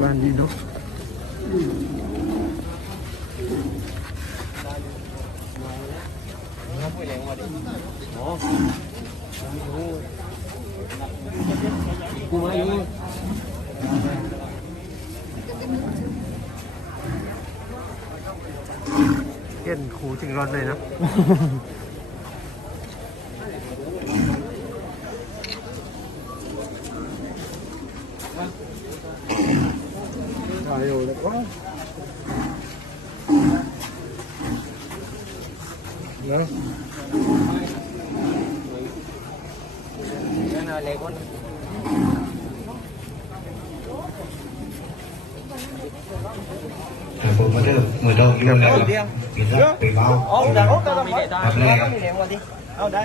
บ้านดีเนาะเห็นครูถึงรถเลยนะ Ayo, lekwa. Ya. แต่ผมมาเดิมมือเดิมอยู่แล้วปิดแล้วปิดเบา Oh, dah oh, dah dah. Hợp lệ Apa ni lewat ni? Oh, dah.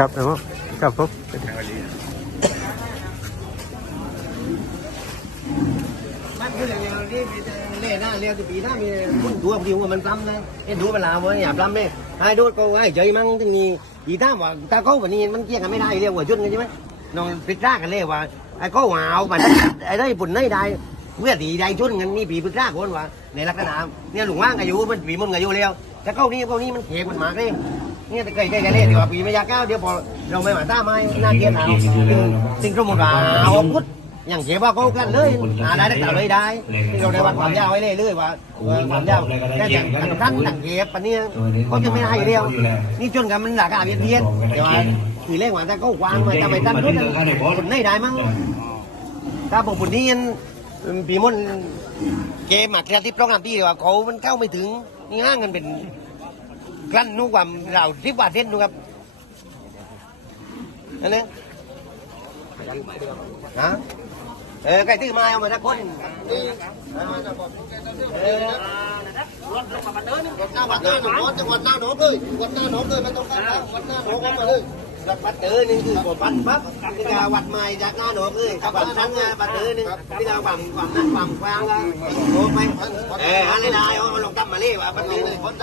ครับแต่ก็ว่านะครับจับเลยปุ๊บจับปุ๊บมันคืออย่างนี้เล่หน้าเรียกปีหน้ามีคนดูพอดีว่ามันปล้ำเลยเอ็ดูเวลาว่าอย่าปล้ำเลยให้ดูก็ให้เจยมั่งถึงนี้ปีหน้าว่าตาเขาวันนี้มันเกี่ยงกันไม่ได้เรียกว่าจุดกันใช่ไหมน้องปิดร่ากันเลยว่าไอ้ก็ว่าเอาไปไอ้ได้ปุ่นได้ได้เมื่อดีได้จุดกันนี่ปีปิดร่าคนว่าในลักษณะเนี่ยหลวงว่างอายุมันปีมันอายุแล้วแต่เขานี่เขานี่มันเขกมันมากเลย เนี่ยแต่เคยเคยกันเลยดีกว่าปีไม่ยากก้าวเดี๋ยวพอเราไม่มาต้าไม้น่าเกลียดเอาสิ่งสมมติว่าเอาพุทธอย่างเขียว่าเขากันเลยหาได้ตั้งแต่เลยได้ที่เราได้วัดความยาวไว้เลยเลยว่าความยาวแค่อย่างทั้งต่างเขียบปะเนี่ยเขาจะไม่ให้เรียวนี่จนกันมันหลักอาเบียดเบียนเดี๋ยวคือเรื่องว่าถ้าเขาวางมาทำไมตั้งรุ่นคนไม่ได้มั้งถ้าผมปุ่นนี้ปีมนเกมอะแค่ที่ต้องทำพี่ว่าเขามันเข้าไม่ถึงนี่ห้างกันเป็น กลั้นนู่ความเราทิพว่าเส้นนู่ครับอันนี้ฮะเออไก่ตื้อมาเอามาทักคนนี่เออวัดหน้าวัดหน้าหนองจังหวัดหน้าหนองเลยวัดหน้าหนองเลยไม่ต้องการวัดหน้าหนองมาเลย วัดเตออนี่คือวัดปั๊บปั๊บนี่ก็วัดใหม่จากหน้าหนองเลยวัดทั้งวัดเตออนี่นี่ก็ฝั่งฝั่งนั้นฝั่งกลางก็โอ้ไปเอออะไรได้เอาลงตั้มาเลยว่าวัดนี้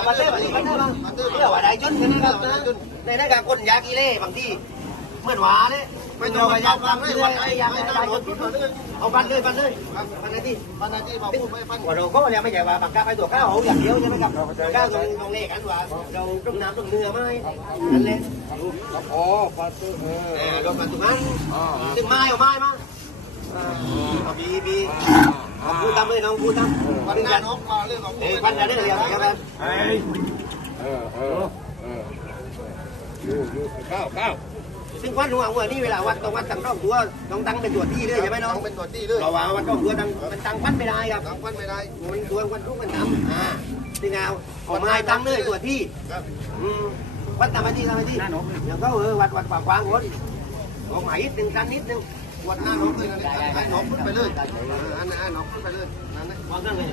วัดเล่วัดนี้วัดเล่บ้างเดี๋ยวว่าได้จนกันนะครับในนั้นก็คนยากีเล่บางที่เหมือนหวาเนี่ยไม่ต้องยาฟังเลยวัดไอ้ยาไม่ได้เอาปันเลยปันเลยปันนาทีปันนาทีบอกพูดไม่ปันว่าเราก็เนี่ยไม่ใช่ว่าปากกาไปตัวข้าวอย่างเดียวใช่ไหมครับข้าวตรงตรงเลขกันว่าเราต้มน้ำต้มเนื้อไหมนั่นเลย อ๋อปลาตื้เออเออลงมาตรงนั้นถึงไม้เอาไม้มาเอาบีบีเอาพูดตามเลยน้องพูดตามวันถึงหกัน้านนกมาเรื่องของเออปันจะได้เลยครับครับเออเออเอออยู่อยู่ข้าวข้าวซึ่งวัดหัวหัวนี่เวลาวัดต้องวัดตั้งต้องตัวต้องตั้งเป็นตัวที่ด้วยใช่ไหมน้องเป็นตัวที่ด้วยเราว่าวัดต้องตัวตั้งมันตั้งวัดไม่ได้ครับตั้งวันไม่ได้มันตัววันทุกมันทำอ่าที่เงาเอาไม้ตั้งเลยตัวที่ครับอืม วัดตามมาที่ตามมาที่อย่างก็เออวัดวัดกว้างๆวัดเอาไหมนิดนึงกันนิดนึงวันหน้านกเลยนะให้นกขึ้นไปเลยอันนั้นนกขึ้นไปเลยนั่นวางกันเลย